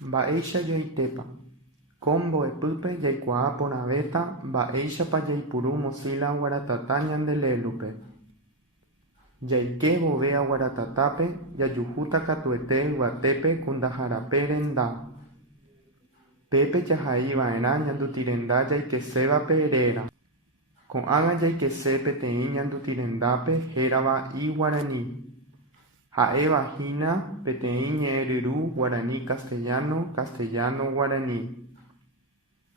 Mba'éicha joitépa. Ko mbo'epýpe jaikuaa porãvéta mba'éichapa jaipuru Mozilla Guaratata ñande lélupe. Jaike vove Guaratatápe jajuhúta katuete yvatépe ku ndaharape renda. Pépe jahaiva'erã ñandutĩ renda jaikesévape réra. Ko'ág̃a jaikese peteĩ ñandutĩ rendápe hérava I Guarani. Ha'evahína peteĩ ñe'ẽryru Guarani Castellano Guarani.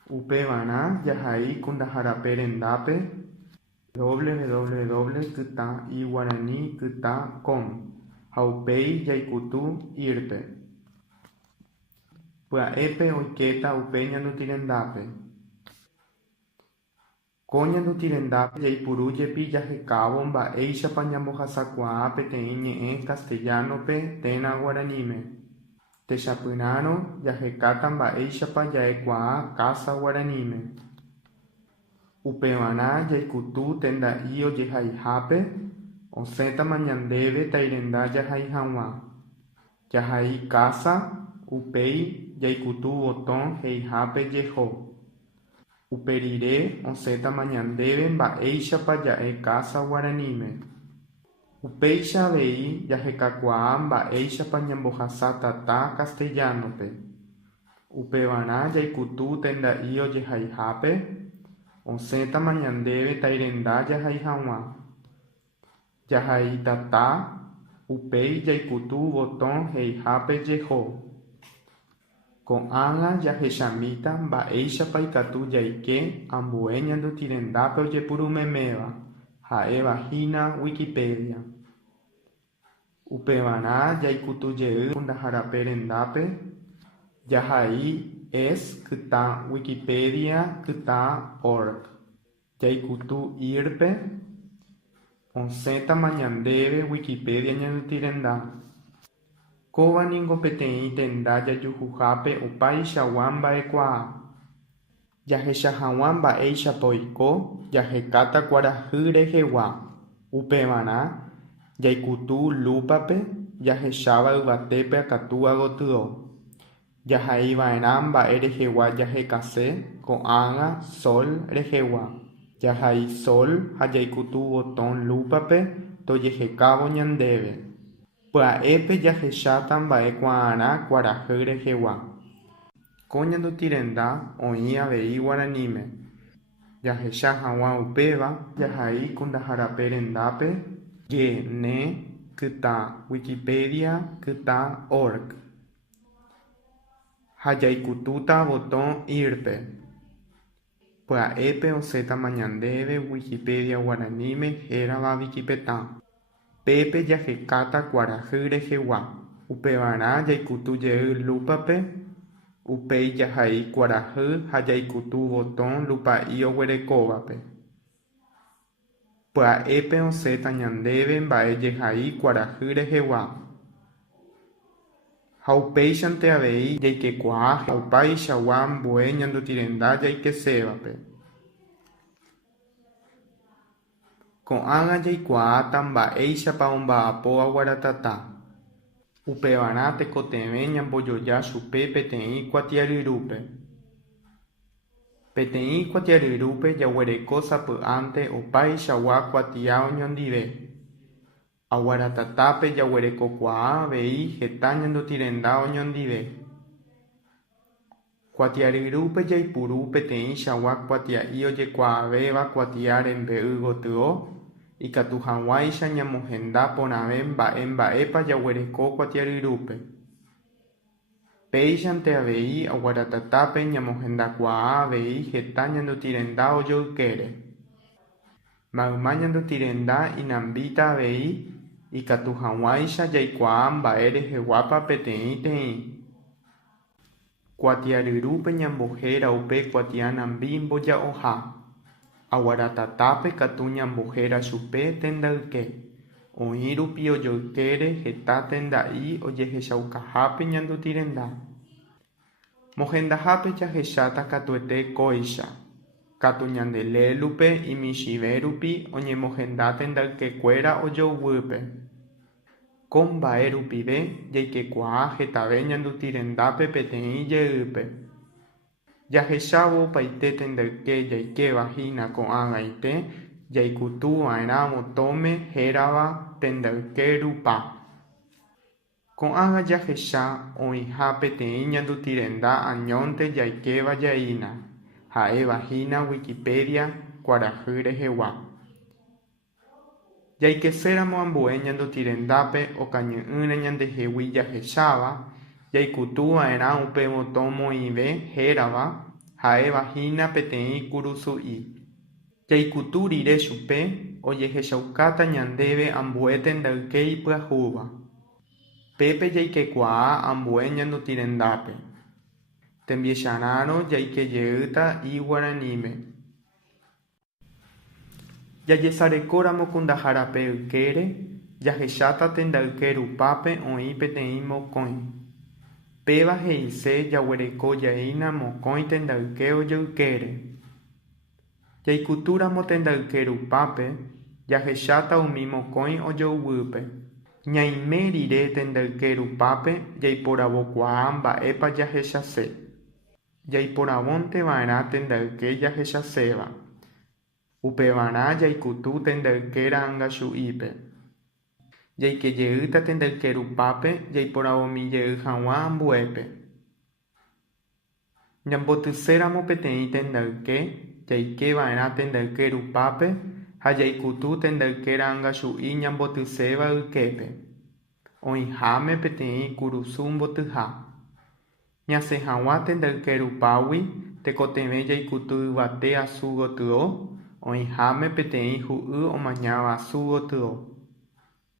Upevarã jahai ku ndaharape rendápe www.iguarani.com ha upéi jaikutu írpe. Pya'épe oikéta upe ñandutĩ rendápe. Ko ñandutĩ rendápe jaipurújepi jahekávo mba'éichapa ñambohasakuaa peteĩ ñe'ẽ Castellanope térã Guaraníme. Techapyrãrõ jahekáta mba'éichapa jaikuaa Casa Guaraníme. Upevarã jaikutu tenda'i ojehaihápe osẽtama ñandéve tairenda jahai hag̃ua. Jahai Casa upéi jaikutu botón heihápe jeho. Uperire osẽtama ñandéve mba'éichapa ja'e Casa Guaraníme. Upéicha avei jahekakuaa mba'éichapa ñambohasa tata Castellanope. Upevarã jaikutu tenda'i ojehaihápe osẽtama ñandéve tairenda jahai hag̃ua. Jahai tata upéi jaikutu botón heihápe jeho. Ko'ág̃a jahechamíta mba'éichapa ikatu jaike ambue ñandutĩ rendápe ojepurumeméva. Ha'evahína Wikipedia. Upevarã jaikutujey ku ndaharape rendápe jahai es.wikipedia.org. Jaikutu írpe osẽtama ñandéve Wikipedia ñandutĩ renda. Kóvaniko peteĩ tenda jajuhuhápe opaichagua mba'ekuaa. Jahecha hag̃ua mba'éichapa oiko jahekáta kuarahy rehegua. Upevarã jaikutu lúpape jahecháva yvatépe akatu agotyo. Jahaiva'erã mba'e rehegua jahekase ko'ág̃a sol rehegua. Jahai sol ha jaikutu botón lúpape tojehekávo ñandéve. Pya'épe jahecháta mba'ekuaa'arã kuarahy rehegua. Ko ñandutĩ renda oĩ avei Guaraníme. Jahecha hag̃ua upéva jahai ku ndaharape rendápe ne.wikipedia.org. Ha jaikutúta botón írpe. Pya'épe osẽtama ñandéve Wikipedia Guaraníme hérava Wikipetã. Pépe jahekáta kuarahy rehegua. Upevarã jaikutujey lúpape. Upéi jahai kuarahy ha jaikutu botón lupa'i oguerekóvape. Pya'épe osẽta ñandéve mba'ejehai kuarahy rehegua. Ha upéichante avei jaikekuaa ha opaichagua ambue ñandutĩ renda jaikesévape. Ko'ág̃a jaikuaáta mba'éichapa omba'apo Guaratata. Upevarã tekotevẽ ñambojoja chupe peteĩ kuatiarirũpe. Peteĩ kuatiarirũpe jaguereko sapy'ánte opaichagua kuatia oñondive. Aguaratatápe jaguerekokuaa avei heta ñandutĩ renda oñondive. Kuatiarirũpe jaipuru peteĩ chagua kuatia'i ojekuaavéva kuatia rembe'y gotyo ikatu hag̃uáicha ñamohenda porãve mba'épa jaguereko kuatiarirũpe. Péichante avei Aguaratatápe ñamohendakuaa avei heta ñandutĩ renda ojoykére. Mayma ñandutĩ renda inambíta avei ikatu hag̃uáicha jaikuaa mba'e reheguápa peteĩ teĩ. Kuatiarirũpe ñambohéra upe kuatia nambi mboja'oha. Aguaratatápe katu ñambohéra chupe tendayke. Oĩ rupi ojoykére heta tenda'i ojehechaukahápe ñandutĩ renda. Mohendahápe jahecháta katuete kóicha. Katu ñande lélupe imichive rupi oñemohenda tendaykekuéra ojoyvýpe. Ko mba'e rupive jaikekuaa hetave ñanduti rendápe peteĩ jeýpe. Jahechávo opaite tendayke jaikevahína ko'ag̃aite jaikutuva'erã motóme hérava tendayke rupa. Ko'ág̃a jahecha oĩha peteĩ ñandutирenda añónte jaikevajeína. Ha'evahína Wikipedia kuarahy rehegua. Jaikeséramo ambue ñandutirendápe okañy'ỹre ñandehegui jahecháva jaikutuva'erã upe motomõive hérava ha'evahína peteĩ kurusu'i. Jaikutu rire chupe ojehechaukáta ñandéve ambue tendayke ipyahúva. Pépe jaikekuaa ambue ñandutirendápe. Tembiecharãrõ jaikejeýta I Guaraníme. Jajesarekóramo Kundahárape ykére jahecháta tendayke rupápe oĩ peteĩ mokõi. Péva he'ise jaguerekojeýna mokõi tendayke ojoykére. Jaikutúramo tendayke rupápe jahecháta umi mokõi ojoyvýpe. Ñaime rire tendayke rupápe jaiporavokuaa mba'épa jahechase. Jaiporavónteva'erã tendayke jahechaséva. Upevarã jaikutu tendayke ra'ãngachu'ípe. Jaikejeýta tendayke rupápe jaiporavomijey hag̃ua ambuépe. Ñambotyséramo peteĩ tendayke jaikeva'erã tendayke rupápe ha jaikutu tendayke ra'ãngachu'i ñambotyséva yképe. Oĩháme peteĩ kurusu mbotyha. Ñasẽ hag̃ua tendayke rupágui tekotevẽ jaikutu yvate asu gotyo, oĩháme peteĩ hu'y omañáva asu gotyo.